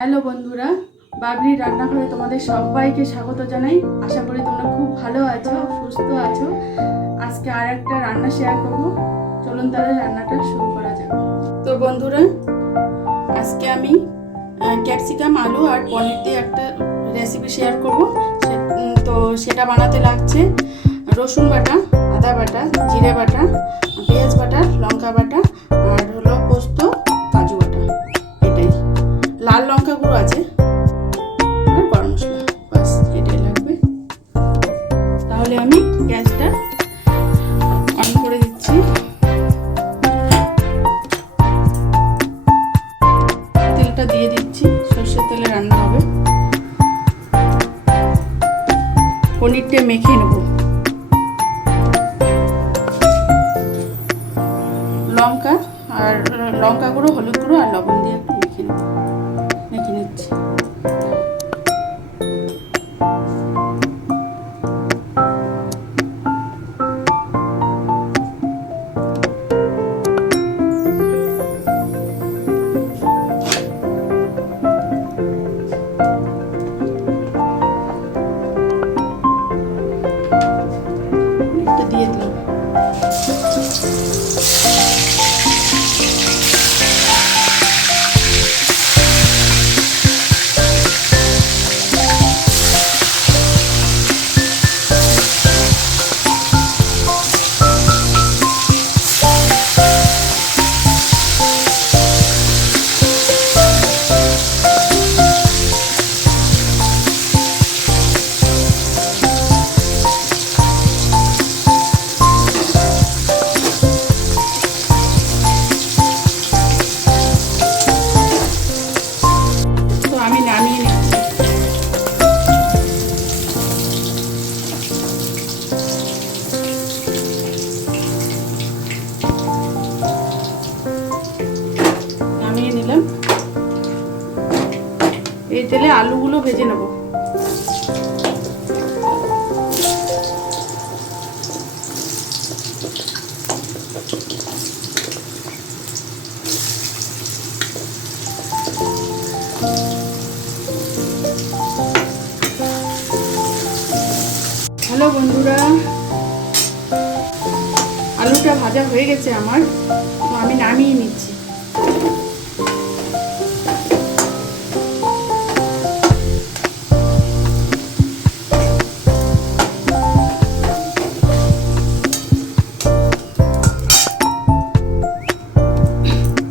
Hello বন্ধুরা, বাবলি রান্নাঘরে তোমাদের সবাইকে স্বাগত জানাই। আশা করি তোমরা খুব ভালো আছো, সুস্থ আছো। আজকে আর একটা রান্না শেয়ার করব। চলুন তাহলে রান্নাটা শুরু করা যাক। তো বন্ধুরা, আজকে আমি ক্যাপসিকাম, আলু আর পনির দিয়ে একটা রেসিপি শেয়ার করব। তো সেটা বানাতে লাগছে রসুন বাটা, আদা বাটা, জিরে বাটা, পেঁয়াজ বাটা, লঙ্কা বাটা আর হলো পোস্ত, কাজু বাটা। এটাই, লাল লঙ্কা গুঁড়ো আছে আর গরম মশলা, বাস এটাই লাগবে। তাহলে আমি গ্যাসটা অন করে দিচ্ছি। তেলটা দিয়ে দিচ্ছি, সর্ষের তেলে রান্না হবে। পনিরটা মেখে নেব। লঙ্কা আর লঙ্কা গুঁড়ো, হলুদ গুঁড়ো আর লবণ দিয়ে একটু মেখে নিচ্ছি। দিয়ে দিলাম। আমি নামিয়ে নিচ্ছি। নামিয়ে নিলাম। এই তেলে আলুগুলো ভেজে নেব। হ্যালো বন্ধুরা, আলুটা ভাজা হয়ে গেছে আমার, তো আমি নামিয়ে নিচ্ছি।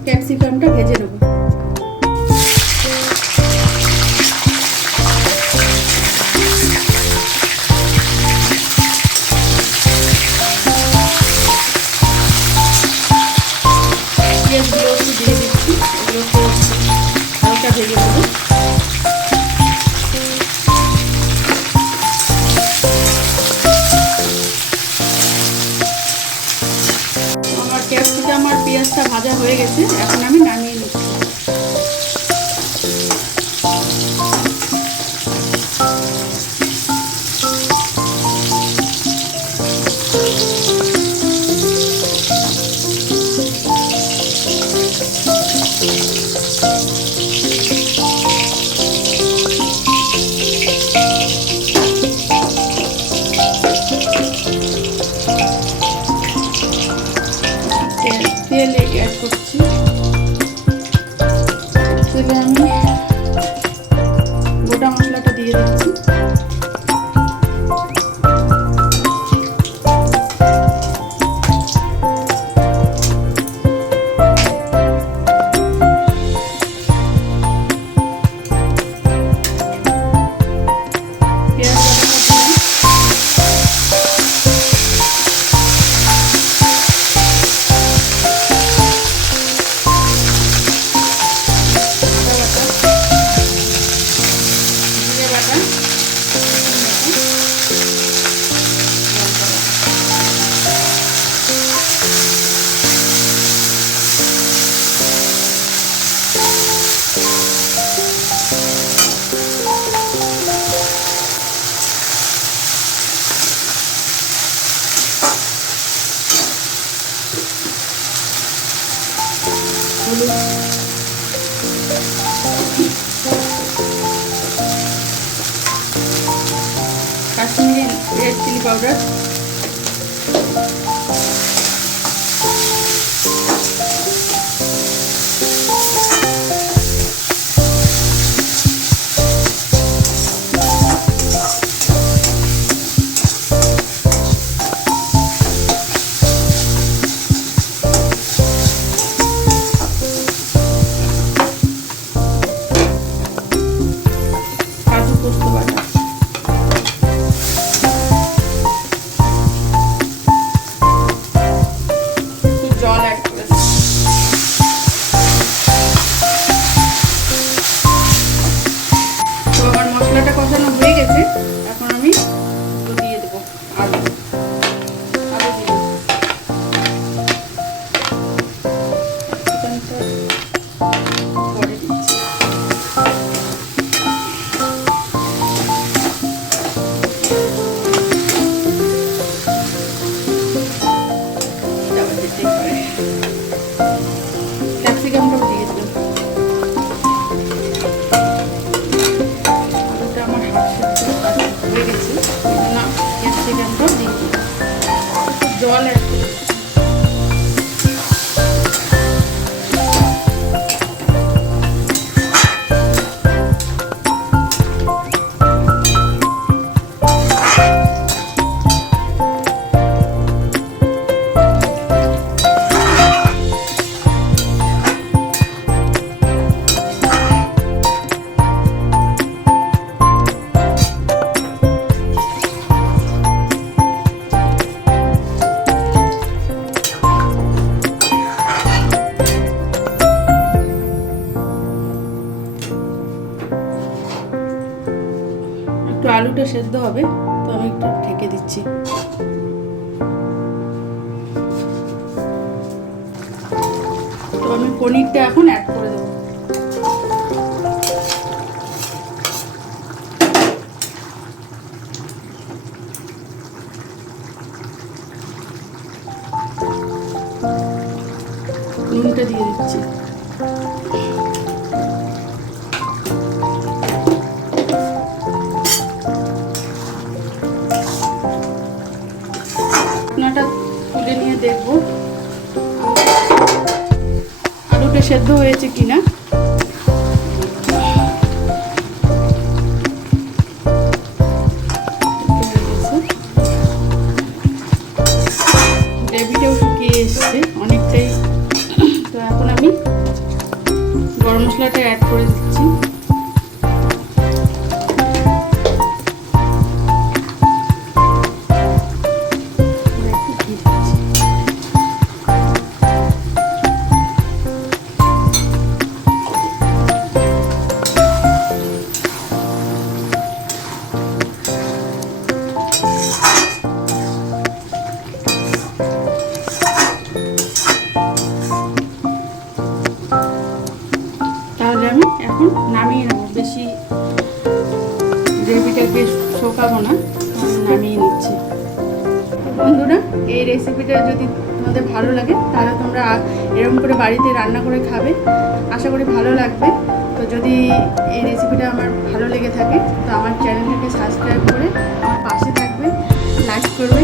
ক্যাপসিকামটা ভেজে নেব। পেঁয়াজগুলো একটু দিয়ে দিচ্ছি, এগুলোকে হালকা ভেজে নেব। আমার ক্যাপসিকাম আর পেঁয়াজটা ভাজা হয়ে গেছে, এখন আমি নামিয়ে নিচ্ছি। তেল অ্যাড করছি। কাশ্মীরি রেড চিলি পাউডার, কাজু পোস্ত বাটা, জল অ্যাড করেছি। তো আমার মশলাটা কষানো হয়ে গেছে, এখন আমি দিয়ে দেবো আলু। আলু দিয়ে পরে দিচ্ছি। ক্যাপসিকামটাও দিয়ে দিলাম। আলুটা আমার হাফ সেদ্ধ হয়ে গেছে, ওই জন্য ক্যাপসিকামটাও দিয়ে দিলাম। জল অ্যাড করে একটু আলুটা সেদ্ধ হবে, তো আমি একটু ঢেকে দিচ্ছি। তো আমি পনিরটা এখন অ্যাড করে দেবো। নুনটা দিয়ে দিচ্ছি। ঢাকনাটা তুলে নিয়ে দেখবো আলুটা সেদ্ধ হয়েছে কিনা। গ্রেভিটাও শুকিয়ে এসছে অনেকটাই। তো এখন আমি গরম মশলাটা অ্যাড করে দিচ্ছি। তাহলে আমি এখন নামিয়ে নেবো, বেশি গ্রেভিটাকে শোকাবো না, নামিয়ে নিচ্ছি। বন্ধুরা, এই রেসিপিটা যদি তোমাদের ভালো লাগে তাহলে তোমরা এরকম করে বাড়িতে রান্না করে খাবে, আশা করি ভালো লাগবে। তো যদি এই রেসিপিটা আমার ভালো লেগে থাকে তো আমার চ্যানেলটাকে সাবস্ক্রাইব করে আমার পাশে থাকবে, লাইক করবে।